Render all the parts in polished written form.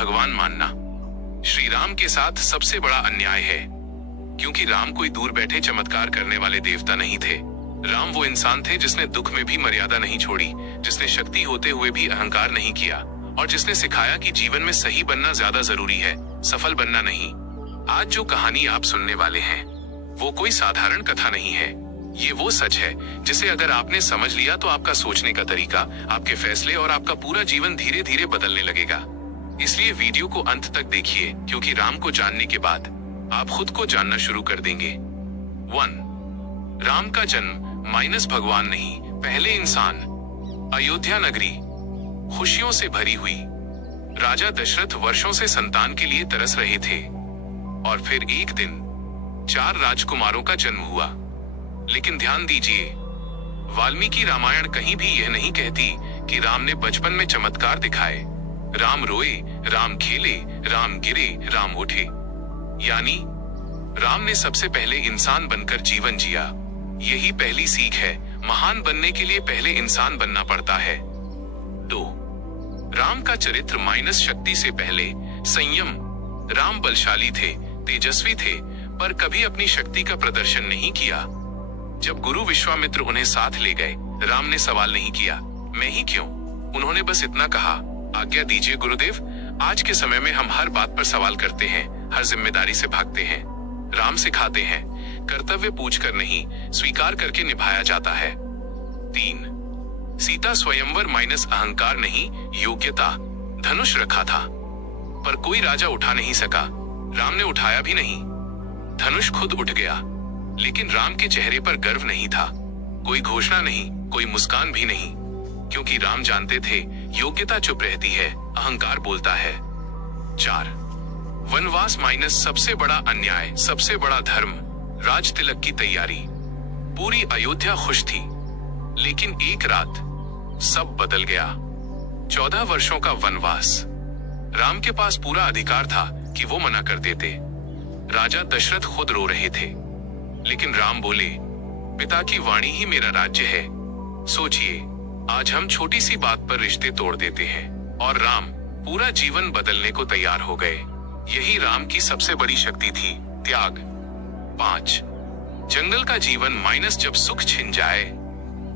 भगवान मानना श्री राम के साथ सबसे बड़ा अन्याय है, क्योंकि राम कोई दूर बैठे चमत्कार करने वाले देवता नहीं थे। राम वो इंसान थे जिसने दुख में भी मर्यादा नहीं छोड़ी, जिसने शक्ति होते हुए भी अहंकार नहीं किया, और जिसने सिखाया कि जीवन में सही बनना ज्यादा जरूरी है, सफल बनना नहीं। आज जो कहानी आप सुनने वाले हैं वो कोई साधारण कथा नहीं है। ये वो सच है जिसे अगर आपने समझ लिया तो आपका सोचने का तरीका, आपके फैसले और आपका पूरा जीवन धीरे धीरे बदलने लगेगा। इसलिए वीडियो को अंत तक देखिए, क्योंकि राम को जानने के बाद आप खुद को जानना शुरू कर देंगे। 1. राम का जन्म माइनस भगवान नहीं, पहले इंसान। अयोध्या नगरी खुशियों से भरी हुई। राजा दशरथ वर्षों से संतान के लिए तरस रहे थे, और फिर एक दिन 4 राजकुमारों का जन्म हुआ। लेकिन ध्यान दीजिए, वाल्मीकि रामायण कहीं भी यह नहीं कहती कि राम ने बचपन में चमत्कार दिखाए। राम रोए, राम खेले, राम गिरे, राम उठे। यानी राम ने सबसे पहले इंसान बनकर जीवन जिया। यही पहली सीख है, महान बनने के लिए पहले इंसान बनना पड़ता है। 2. राम का चरित्र माइनस शक्ति से पहले संयम। राम बलशाली थे, तेजस्वी थे, पर कभी अपनी शक्ति का प्रदर्शन नहीं किया। जब गुरु विश्वामित्र उन्हें साथ ले गए, राम ने सवाल नहीं किया, मैं ही क्यों? उन्होंने बस इतना कहा, आज्ञा दीजिए गुरुदेव। आज के समय में हम हर बात पर सवाल करते हैं, हर जिम्मेदारी से भागते हैं। राम सिखाते हैं, कर्तव्य पूछकर नहीं, स्वीकार करके निभाया जाता है। 3. सीता स्वयंवर माइनस अहंकार नहीं, योग्यता। धनुष रखा था, पर कोई राजा उठा नहीं सका। राम ने उठाया भी नहीं, धनुष खुद उठ गया। लेकिन राम के चेहरे पर गर्व नहीं था, कोई घोषणा नहीं, कोई मुस्कान भी नहीं, क्योंकि राम जानते थे योग्यता चुप रहती है, अहंकार बोलता है। 4. वनवास माइनस सबसे बड़ा अन्याय, सबसे बड़ा धर्म। राज तिलक की तैयारी। पूरी अयोध्या खुश थी, लेकिन एक रात सब बदल गया। 14 वर्षों का वनवास। राम के पास पूरा अधिकार था कि वो मना कर देते। राजा दशरथ खुद रो रहे थे, लेकिन राम बोले, पिता की वाणी ही मेरा राज्य है। सोचिए, आज हम छोटी सी बात पर रिश्ते तोड़ देते हैं, और राम पूरा जीवन बदलने को तैयार हो गए। यही राम की सबसे बड़ी शक्ति थी, त्याग। 5. जंगल का जीवन माइनस जब सुख छिन जाए।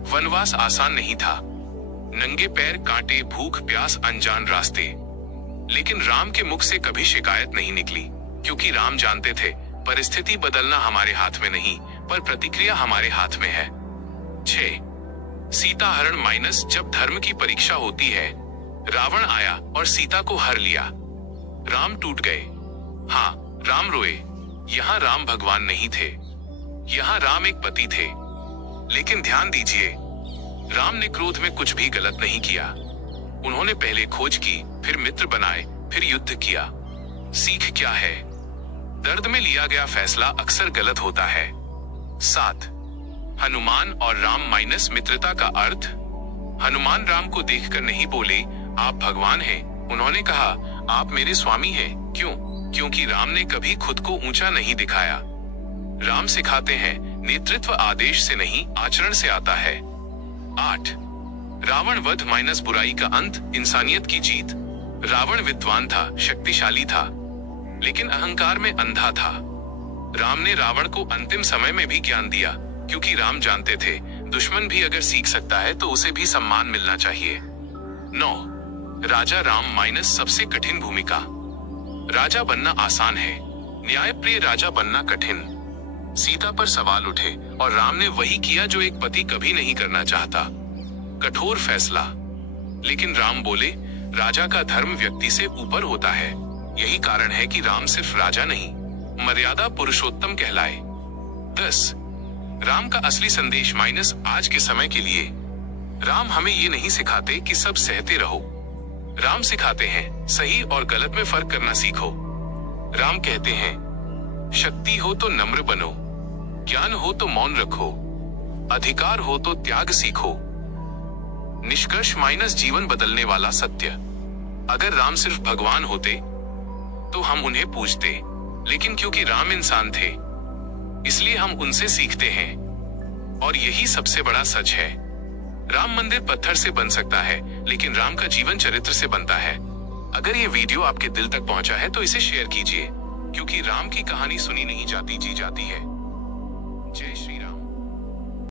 वनवास आसान नहीं था, नंगे पैर, कांटे, भूख प्यास, अनजान रास्ते। लेकिन राम के मुख से कभी शिकायत नहीं निकली, क्योंकि राम जानते थे परिस्थिति बदलना हमारे हाथ में नहीं, पर प्रतिक्रिया हमारे हाथ में है। 6. सीता हरण माइनस जब धर्म की परीक्षा होती है। रावण आया और सीता को हर लिया। राम टूट गए। हाँ, राम रोए। यहाँ राम भगवान नहीं थे, यहाँ राम एक पति थे। लेकिन ध्यान दीजिए, राम ने क्रोध में कुछ भी गलत नहीं किया। उन्होंने पहले खोज की, फिर मित्र बनाए, फिर युद्ध किया। सीख क्या है? दर्द में लिया गया फैसला अक्सर गलत होता है। 7. हनुमान और राम माइनस मित्रता का अर्थ। हनुमान राम को देखकर नहीं बोले, आप भगवान हैं। उन्होंने कहा, आप मेरे स्वामी हैं। क्यों? क्योंकि राम ने कभी खुद को ऊंचा नहीं दिखाया। राम सिखाते हैं, नेतृत्व आदेश से नहीं, आचरण से आता है। 8. रावण वध माइनस बुराई का अंत, इंसानियत की जीत। रावण विद्वान था, शक्तिशाली था, लेकिन अहंकार में अंधा था। राम ने रावण को अंतिम समय में भी ज्ञान दिया, क्योंकि राम जानते थे दुश्मन भी अगर सीख सकता है तो उसे भी सम्मान मिलना चाहिए। 9. राजा राम माइनस सबसे कठिन भूमिका। राजा बनना आसान है, न्यायप्रिय राजा बनना कठिन। सीता पर सवाल उठे, और राम ने वही किया जो एक पति कभी नहीं करना चाहता, कठोर फैसला। लेकिन राम बोले, राजा का धर्म व्यक्ति से ऊपर होता है। यही कारण है कि राम सिर्फ राजा नहीं, मर्यादा पुरुषोत्तम कहलाए। 10. राम का असली संदेश माइनस आज के समय के लिए। राम हमें ये नहीं सिखाते कि सब सहते रहो। राम सिखाते हैं, सही और गलत में फर्क करना सीखो। राम कहते हैं, शक्ति हो तो नम्र बनो, ज्ञान हो तो मौन रखो, अधिकार हो तो त्याग सीखो। निष्कर्ष माइनस जीवन बदलने वाला सत्य। अगर राम सिर्फ भगवान होते तो हम उन्हें पूजते, लेकिन क्योंकि राम इंसान थे इसलिए हम उनसे सीखते हैं। और यही सबसे बड़ा सच है। राम मंदिर पत्थर से बन सकता है, लेकिन राम का जीवन चरित्र से बनता है। अगर ये वीडियो आपके दिल तक पहुंचा है तो इसे शेयर कीजिए, क्योंकि राम की कहानी सुनी नहीं जाती, जी जाती है।